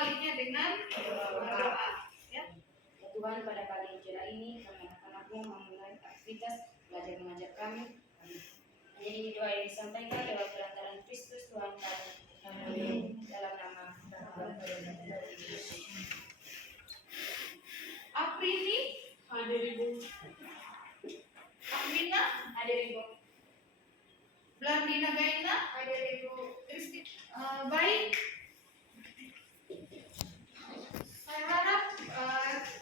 sebaliknya dengan berdoa. Ya. Tuhan, pada pagi cerah ini kami anak-anakmu memulai aktivitas belajar mengajar kami. Jadi doa yang disampaikan lewat perantaraan Kristus Tuhan kami. Amin. Dalam nama Bapa dan Putra dan Roh Kudus. Aprini, Hadir Ibu. Aprina, Hadir Ibu. Blandina Gaina, Hadir Ibu. Kristi. Baik. Saya harap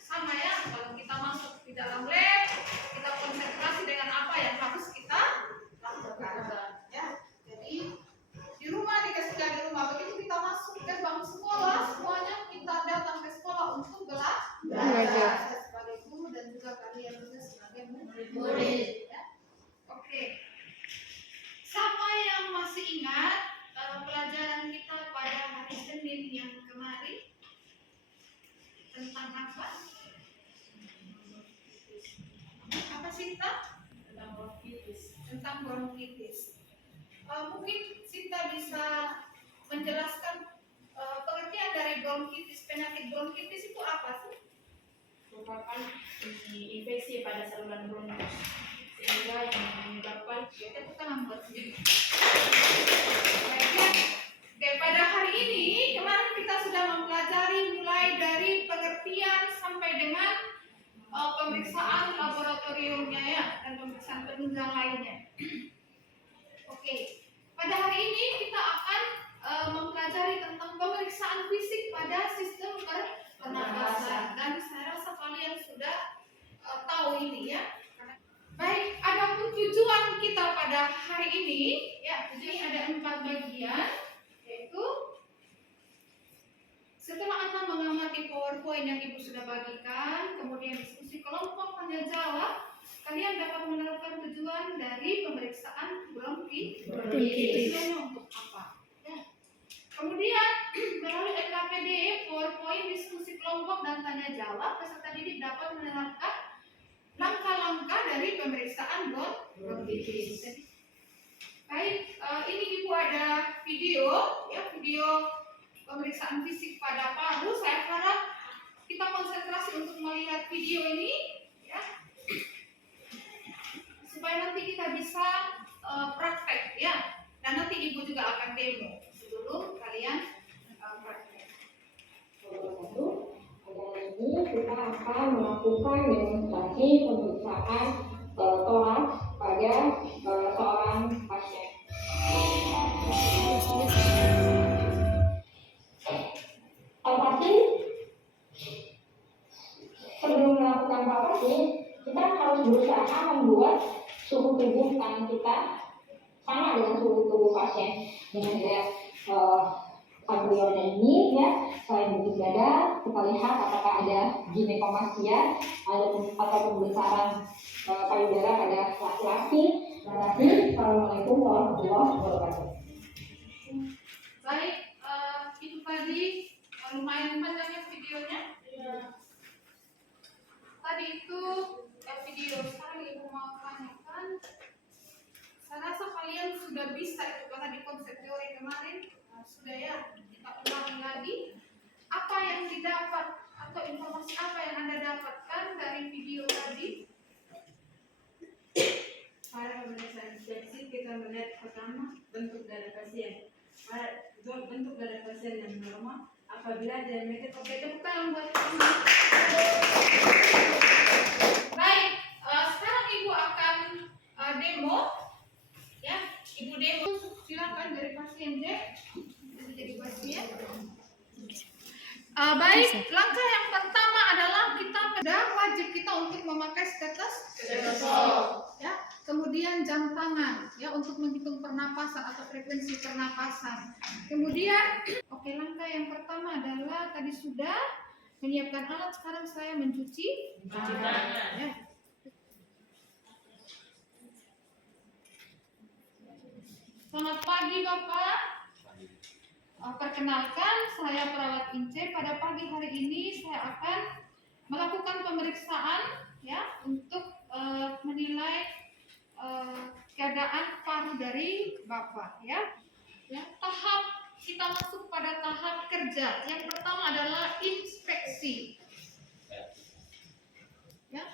sama ya, kalau kita masuk di dalam lab, kita konsentrasi dengan apa yang harus kita lakukan. Ya, jadi di rumah dikasih di rumah, begitu kita masuk ke bangku sekolah, semuanya kita datang ke sekolah untuk belajar. Saya sebagai guru dan juga kalian juga sebagai murid. Ya. Oke. Siapa yang masih ingat pelajaran kita pada hari Senin yang kemarin tentang apa? Apa Sinta? Tentang bronkitis. Tentang bronkitis. Mungkin Sinta bisa menjelaskan pengertian dari bronkitis. Penyakit bronkitis itu apa sih? Merupakan infeksi pada saluran bronkus sehingga yang menyebabkan Tepuk tangan buat sendiri. Oke, pada hari ini kemarin kita sudah mempelajari mulai dari pengertian sampai dengan pemeriksaan laboratoriumnya ya dan pemeriksaan penunjang lainnya. Oke, pada hari ini kita akan mempelajari tentang pemeriksaan fisik pada sistem pernapasan dan saya rasa kalian sudah tahu ini ya. Baik, adapun tujuan kita pada hari ini ya, jadi ada 4 bagian, yaitu setelah Anda mengamati PowerPoint yang Ibu sudah bagikan, kemudian diskusi kelompok tanya jawab, kalian dapat menerapkan tujuan dari pemeriksaan bronkitis. Tujuannya untuk apa? Ya. Kemudian melalui LKPD, PowerPoint, diskusi kelompok dan tanya jawab, peserta didik dapat menerapkan langkah-langkah dari pemeriksaan bronkitis. Baik, ini Ibu ada video, ya video pemeriksaan fisik pada paru. Saya harap kita konsentrasi untuk melihat video ini, ya, supaya nanti kita bisa praktek, ya. Dan nanti Ibu juga akan demo sebelum kalian praktek. Pada ini kita akan melakukan demonstrasi pemeriksaan toraks pada seorang pasien. Palpasi, sebelum melakukan palpasi, kita harus berusaha membuat suhu tubuh tangan kita sama dengan suhu tubuh pasien dengan gaya Pagrionya ini ya, selain bentuk dada, kita lihat apakah ada ginekomastia atau pembesaran payudara pada laki-laki. Assalamualaikum warahmatullahi wabarakatuh. Baik, itu tadi lumayan panjangnya videonya. Tadi itu video. Sekarang Ibu mau tanyakan. Saya rasa kalian sudah bisa itu karena di konsep teori kemarin sudah ya. Kita ulangi lagi apa yang didapat atau informasi apa yang Anda dapatkan dari video tadi. pada pemeriksaan infeksi kita melihat pertama bentuk dada pasien. Pada bentuk dada pasien yang normal apabila diameter. Oke, tepuk tangan buat kamu. Baik, sekarang Ibu akan demo, ya. Ibu demo, silakan dari pasien Z. Jadi pasien. Baik, langkah yang pertama adalah kita wajib kita untuk memakai stetoskop, ya. Kemudian jam tangan, ya, untuk menghitung pernapasan atau frekuensi pernapasan. Kemudian, oke, langkah yang pertama adalah tadi sudah menyiapkan alat. Sekarang saya mencuci tangan. Ya. Selamat pagi Bapak. Perkenalkan, saya perawat Ince. Pada pagi hari ini saya akan melakukan pemeriksaan, ya, untuk menilai keadaan paru dari Bapak, ya. Tahap kita masuk pada tahap kerja. Yang pertama adalah inspeksi. Ya,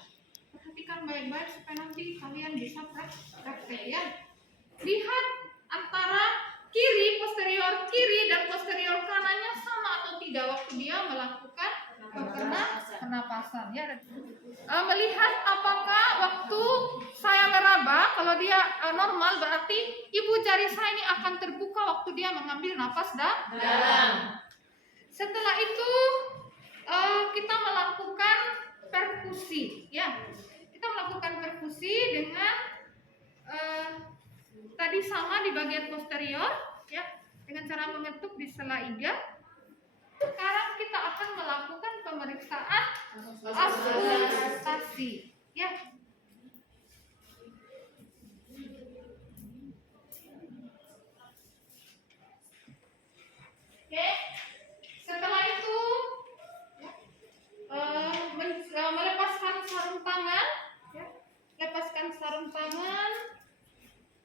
perhatikan baik-baik supaya nanti kalian bisa praktek ya. Lihat antara posterior kiri dan posterior kanannya sama atau tidak waktu dia melakukan pernapasan ya. Melihat apakah waktu saya meraba, kalau dia normal berarti ibu jari saya ini akan terbuka waktu dia mengambil napas dalam. Setelah itu kita melakukan perkusi ya. Kita melakukan perkusi dengan tadi sama di bagian posterior ya, dengan cara mengetuk di sela iga. Sekarang kita akan melakukan pemeriksaan auskultasi ya. Oke. Setelah itu melepaskan sarung tangan ya. Lepaskan sarung tangan,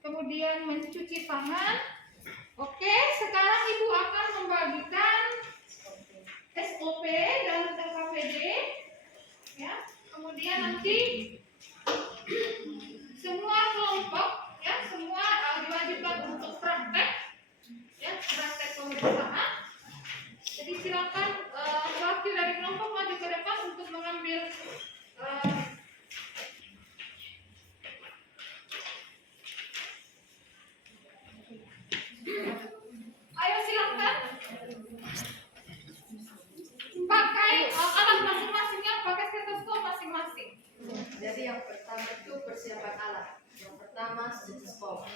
kemudian mencuci tangan. Oke, sekarang ibu akan membagikan SOP dalam TKPD ya. Kemudian nanti semua kelompok ya, semua diwajibkan untuk praktek ya, praktek pemeriksaan. Jadi silakan wakil dari kelompok maju ke depan untuk mengambil ayo silakan pakai alat masing-masingnya, pakai stetoskop masing-masing. Jadi yang pertama itu persiapan alat. Yang pertama stetoskop.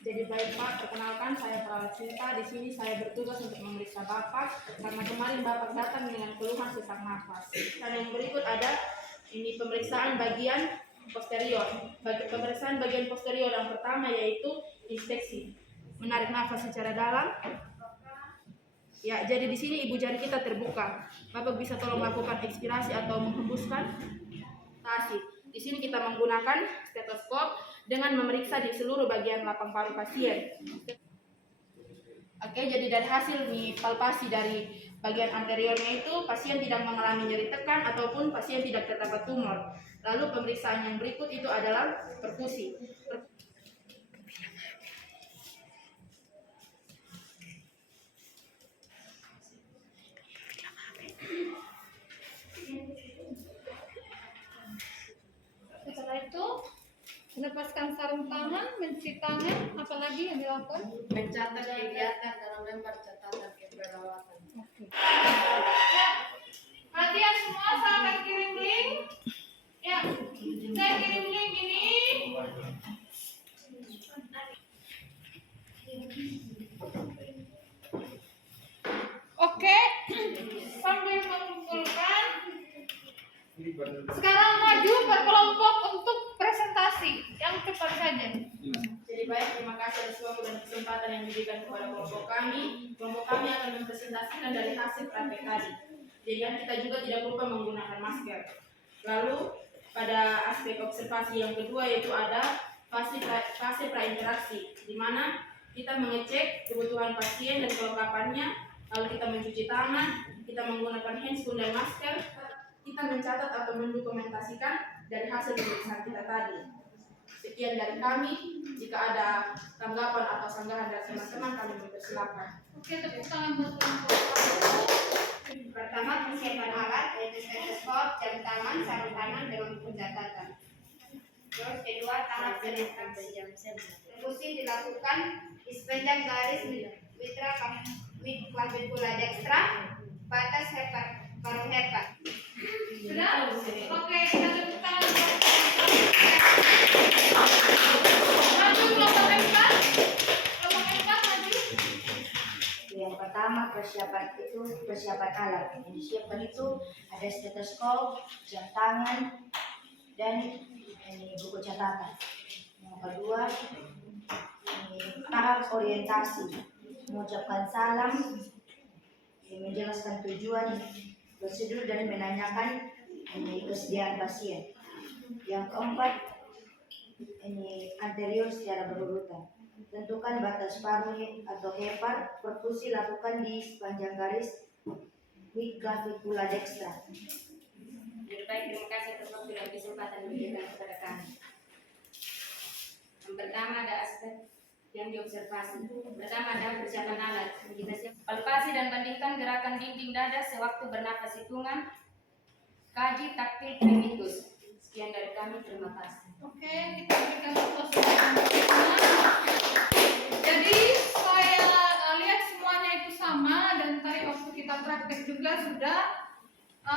Jadi baik Pak, perkenalkan saya perawat Sinta. Di sini saya bertugas untuk memeriksa Bapak karena kemarin Bapak datang dengan keluhan sesak nafas. Dan yang berikut ada ini pemeriksaan bagian posterior. Pemeriksaan bagian posterior yang pertama yaitu inspeksi. Menarik nafas secara dalam. Ya, jadi di sini ibu jari kita terbuka. Bapak bisa tolong lakukan ekspirasi atau menghembuskan tasi. Di sini kita menggunakan stetoskop dengan memeriksa di seluruh bagian lapang paru pasien. Oke, jadi dari hasil palpasi dari bagian anteriornya itu pasien tidak mengalami nyeri tekan ataupun pasien tidak terdapat tumor. Lalu pemeriksaan yang berikut itu adalah perkusi. Setelah itu melepaskan sarung tangan, mencuci tangan, apalagi yang dilakukan? Mencatat kegiatan dalam lembar catatan keperawatan. Ya, perhatian semua, saya akan kirim link. Ya, saya kirim link ini. Oke, sambil mengumpulkan. Sekarang maju berkelompok untuk presentasi yang cepat saja. Jadi baik, terima kasih atas waktu dan kesempatan yang diberikan kepada kelompok kami. Kelompok kami akan mempresentasikan dari hasil praktek tadi. Jadi kita juga tidak lupa menggunakan masker. Lalu pada aspek observasi yang kedua yaitu ada fase prainteraksi, di mana kita mengecek kebutuhan pasien dan kelengkapannya, lalu kita mencuci tangan, kita menggunakan handscoon dan masker, kita mencatat atau mendokumentasikan dari hasil pemeriksaan kita tadi. Sekian dari kami. Jika ada tanggapan atau sanggahan dari teman-teman, kami mempersilahkan. Oke, tepuk tangan buat kelompok. Pertama, persiapan alat yaitu stetoskop, jam tangan, sarung tangan dengan pencatatan. Terus kedua, tahap penetrasi. Perkusi dilakukan di sepanjang garis mitra clavicula dextra, batas paru hepat. Sudah? Oke, kita tepuk tangan buat maju kelompok empat. Kelompok empat maju. Yang pertama persiapan alat. Yang disiapkan itu ada stetoskop, jam tangan, dan ini buku catatan. Yang kedua ini tahap orientasi, mengucapkan salam, menjelaskan tujuan, prosedur dan menanyakan ini kesediaan pasien. Yang keempat anterior secara berurutan. Tentukan batas paruh atau hepar. Perkusi lakukan di sepanjang garis mid clavicula dextra. Jadi baik, terima kasih atas waktu dan kesempatan yang diberikan kepada kami. Yang pertama ada aspek yang diobservasi. Pertama ada persiapan alat. Kita siap. Palpasi dan bandingkan gerakan dinding dada sewaktu bernafas hitungan. Kaji taktil primitus. Sekian dari kami, terima kasih. Oke, kita berikan aplaus. Jadi saya lihat semuanya itu sama, dan tadi waktu kita praktek juga sudah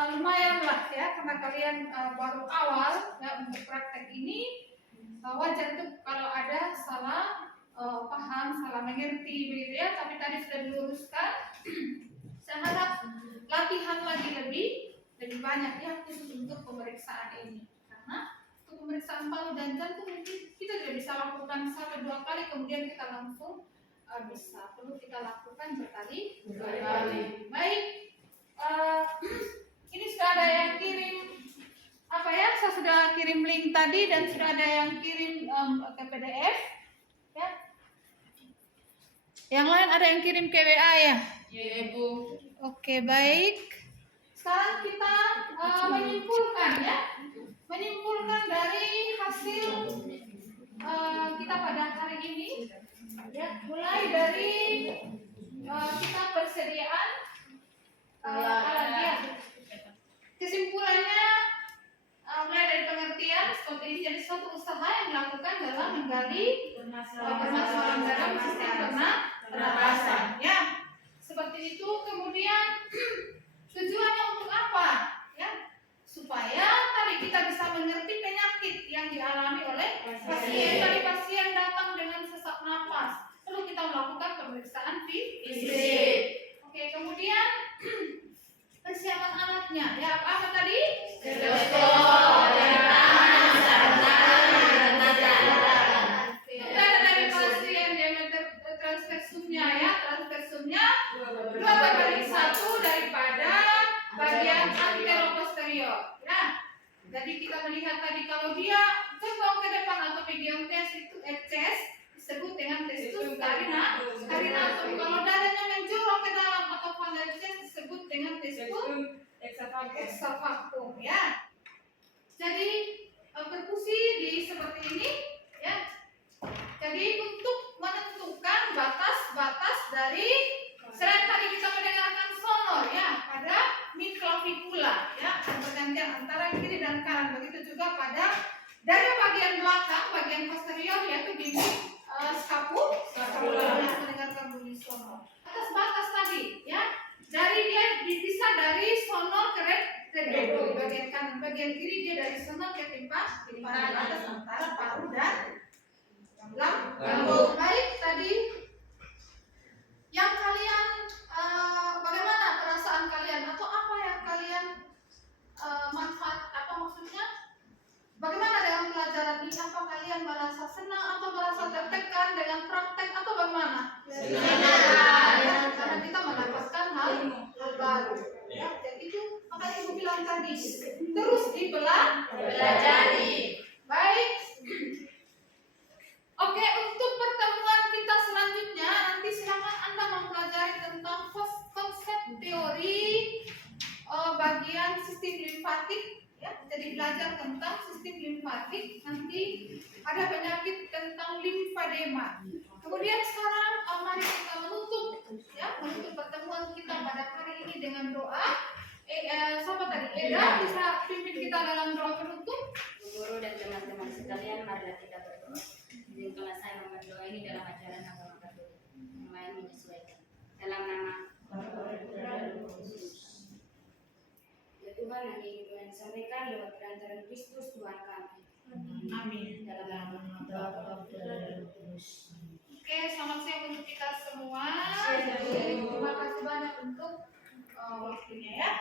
lumayan lah ya, karena kalian baru awal ya untuk praktek ini. Wajar tuh kalau ada salah paham, salah mengerti begitu ya, tapi tadi sudah diluruskan. Saya harap latihan lagi lebih banyak ya, khusus untuk pemeriksaan ini, karena untuk pemeriksaan paru dan jantung mungkin kita tidak bisa lakukan 1-2 kali kemudian kita langsung bisa, perlu kita lakukan berkali. Baik, ini sudah ada yang kirim apa ya, saya sudah kirim link tadi dan sudah ada yang kirim ke PDF ya. Yang lain ada yang kirim ke WA ya? Iya, Bu. Oke, baik. Sekarang kita menyimpulkan dari hasil kita pada hari ini ya, mulai dari kita persediaan alat ya. Kesimpulannya mulai dari pengertian seperti ini, jadi suatu usaha yang dilakukan dalam menggali permasalahan dalam sistem pernapasan ya, seperti itu. Kemudian tujuannya untuk apa ya, supaya tadi kita bisa mengerti penyakit yang dialami oleh pasien. Tadi pasien datang dengan sesak napas, perlu kita melakukan pemeriksaan fisik. Oke, kemudian persiapan alatnya ya, apa tadi? Dari pasien diameter transversumnya ya, transversumnya 2/1 daripada bagian anteroposterior ya. Jadi kita melihat tadi kalau dia condong ke depan atau medium chest itu chest disebut dengan testus carinatum. Kalau dadanya menjorok ke dalam atau fundal chest disebut dengan testus extravaganum ya. Jadi perkusi di seperti ini ya. Jadi untuk menentukan batas-batas dari selain tadi kita mendengarkan sonor ya pada mid clavicula ya, pergantian antara kiri dan kanan, begitu juga pada dada bagian belakang, bagian posterior yaitu di scapula mendengarkan bunyi sonor. Atas batas tadi ya, dari dia bisa dari sonor ke recto bagian kanan, bagian kiri dia dari sonor ke timpanan atas antara paru dan lambung. Baik, tadi yang kalian bagaimana perasaan kalian atau apa yang kalian manfaat, apa maksudnya? Bagaimana dengan pelajaran ini? Apa kalian merasa senang atau merasa tertekan dengan praktek atau bagaimana? Senang. Karena kita mendapatkan hal baru. Ya, jadi itu makanya ibu bilang tadi terus dipelajari. Baik. Oke, untuk pertemuan kita selanjutnya nanti silakan Anda mempelajari tentang konsep teori bagian sistem limfatik ya. Jadi belajar tentang sistem limfatik, nanti ada penyakit tentang limfadema. Kemudian sekarang mari kita menutup pertemuan kita pada hari ini dengan doa. Siapa tadi? Eda bisa pimpin kita dalam doa penutup. Guru dan teman-teman sekalian, marilah kita berdoa. Izinkanlah saya membuat doa ini dalam ajaran agama Katolik, lumayan menyesuaikan. Dalam nama ya Tuhan, yang ingin Tuhan sampaikan lewat perantaran Kristus Tuhan kami. Amin. Dalam nama Oke, selamat siang untuk kita semua. Terima kasih banyak untuk waktunya ya.